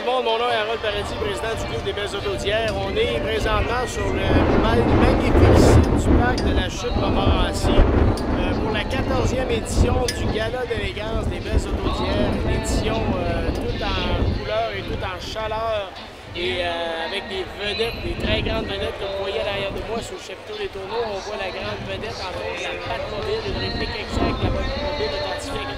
tout le monde, mon nom est Harold Paradis, président du Club des Belles Autos d'hier. On est présentement sur le magnifique site du parc de la Chute Montmorency pour la 14e édition du Gala d'élégance des Belles Autos d'hier. Une édition toute en couleur et toute en chaleur et avec des vedettes, des très grandes vedettes que vous voyez à l'arrière de moi sur le chapiteau des tonneaux. On voit la grande vedette, entre autres la Batmobile, une réplique exacte de la Batmobile authentifiée à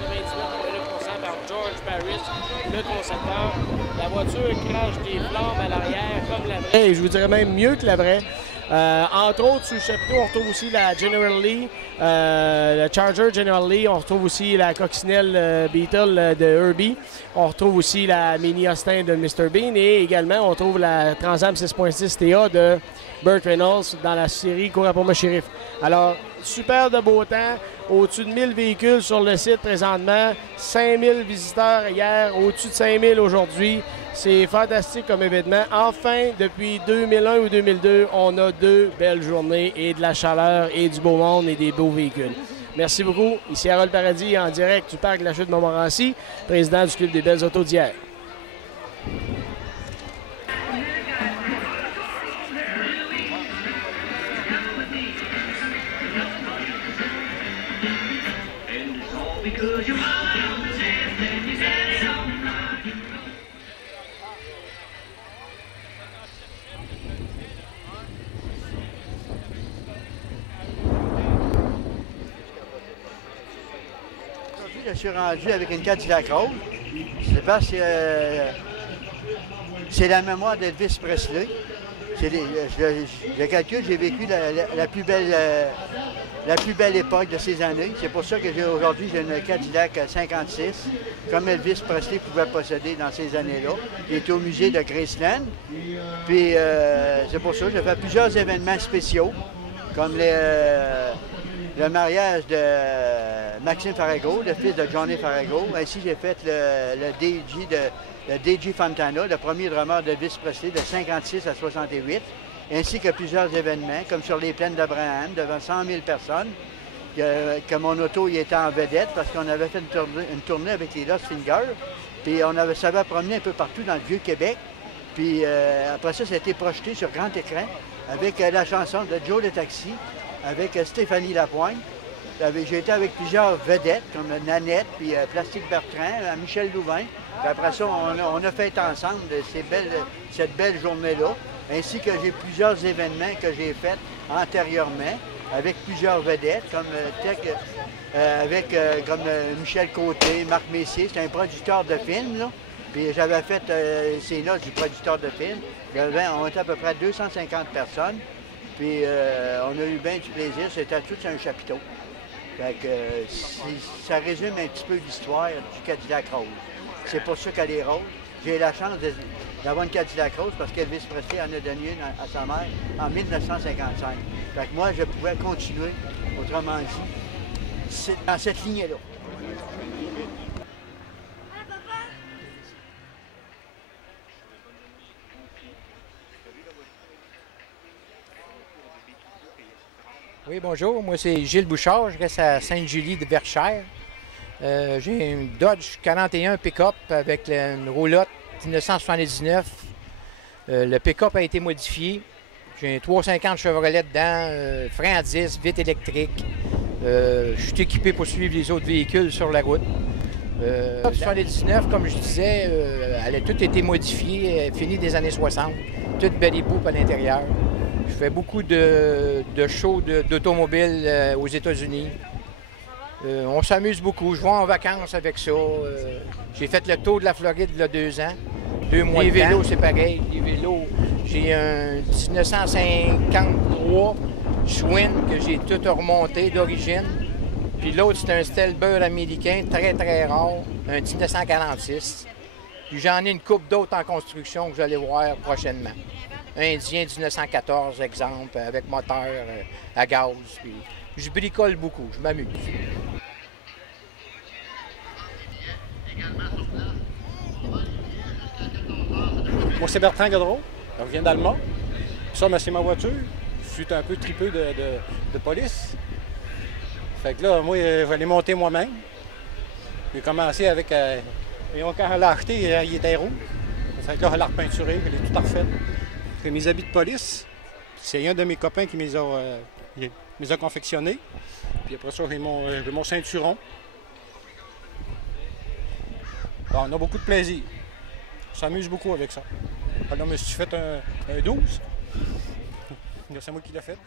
99,9% par George Barris, le concepteur. La voiture crache des flammes à l'arrière comme la vraie. Et je vous dirais même mieux que la vraie. Entre autres, sous le chapiteau, on retrouve aussi la General Lee, le Charger General Lee. On retrouve aussi la coccinelle Beetle de Herbie. On retrouve aussi la Mini Austin de Mr. Bean. Et également, on trouve la Trans Am 6.6 TA de Burt Reynolds dans la série Cours pour moi, shérif. Alors, super de beau temps. Au-dessus de 1000 véhicules sur le site présentement. 5000 visiteurs hier, au-dessus de 5000 aujourd'hui. C'est fantastique comme événement. Enfin, depuis 2001 ou 2002, on a deux belles journées et de la chaleur et du beau monde et des beaux véhicules. Merci beaucoup. Ici Harold Paradis en direct du parc de la Chute Montmorency, président du Club des Belles Autos d'hier. Je suis rendu avec une Cadillac Rose. C'est parce que c'est la mémoire d'Elvis Presley. Je calcule, j'ai vécu la plus belle époque de ces années. C'est pour ça que aujourd'hui j'ai une Cadillac 56, comme Elvis Presley pouvait posséder dans ces années-là. Il était au musée de Graceland. Puis c'est pour ça que j'ai fait plusieurs événements spéciaux, comme le mariage de Maxime Farago, le fils de Johnny Farago. Ainsi, j'ai fait le DJ Fontana, le premier drummer d'Elvis Presley de 56 à 68, ainsi que plusieurs événements, comme sur les plaines d'Abraham, devant 100 000 personnes, que mon auto y était en vedette, parce qu'on avait fait une tournée avec les Lost Fingers, puis ça avait promené un peu partout dans le Vieux-Québec. Puis après ça a été projeté sur grand écran avec la chanson de Joe le Taxi, avec Stéphanie Lapointe. J'ai été avec plusieurs vedettes, comme Nanette, puis Plastique Bertrand, Michel Louvain. Puis après ça, on a fait ensemble cette belle journée-là, ainsi que j'ai plusieurs événements que j'ai faits antérieurement, avec plusieurs vedettes, comme Michel Côté, Marc Messier, c'est un producteur de films, là. Puis j'avais fait ces notes du producteur de films. On était à peu près 250 personnes. Puis on a eu bien du plaisir. C'était tout un chapiteau. Fait que ça résume un petit peu l'histoire du Cadillac Rose. C'est pour ça qu'elle est rose. J'ai eu la chance d'avoir une Cadillac Rose parce qu'Elvis Presley en a donné une à sa mère en 1955. Fait que moi, je pouvais continuer, autrement dit, dans cette lignée-là. Oui, bonjour. Moi, c'est Gilles Bouchard. Je reste à Sainte-Julie de Verchères. J'ai une Dodge 41 pick-up avec une roulotte 1979. Le pick-up a été modifié. J'ai un 350 Chevrolet dedans, frein à 10, vitre électrique. Je suis équipé pour suivre les autres véhicules sur la route. 79, comme je disais, elle a tout été modifiée, finie des années 60. Toute belle époux à l'intérieur. Je fais beaucoup de shows d'automobiles aux États-Unis. On s'amuse beaucoup. Je vais en vacances avec ça. J'ai fait le tour de la Floride il y a 2 ans. 2 mois. Les vélos, c'est pareil. Les vélos, j'ai un 1953 Schwinn que j'ai tout remonté d'origine. Puis l'autre, c'est un Stelbur américain, très, très rare, un 1946. Puis j'en ai une couple d'autres en construction que vous allez voir prochainement. Indien 1914, exemple, avec moteur à gaz. Puis je bricole beaucoup, je m'amuse. Moi, c'est Bertrand Godreau. Je viens d'Alma. Ça, c'est ma voiture. Je suis un peu tripeux de police. Fait que là, moi, je vais les monter moi-même. J'ai commencé avec... quand on l'a acheté, il était rouge. Fait que là, elle l'a repeinturée, elle est toute refaite. Fait mes habits de police, c'est un de mes copains qui les a confectionnés. Puis après ça, j'ai mon ceinturon. Alors, on a beaucoup de plaisir. On s'amuse beaucoup avec ça. Alors, je me suis fait un 12. C'est moi qui l'ai fait.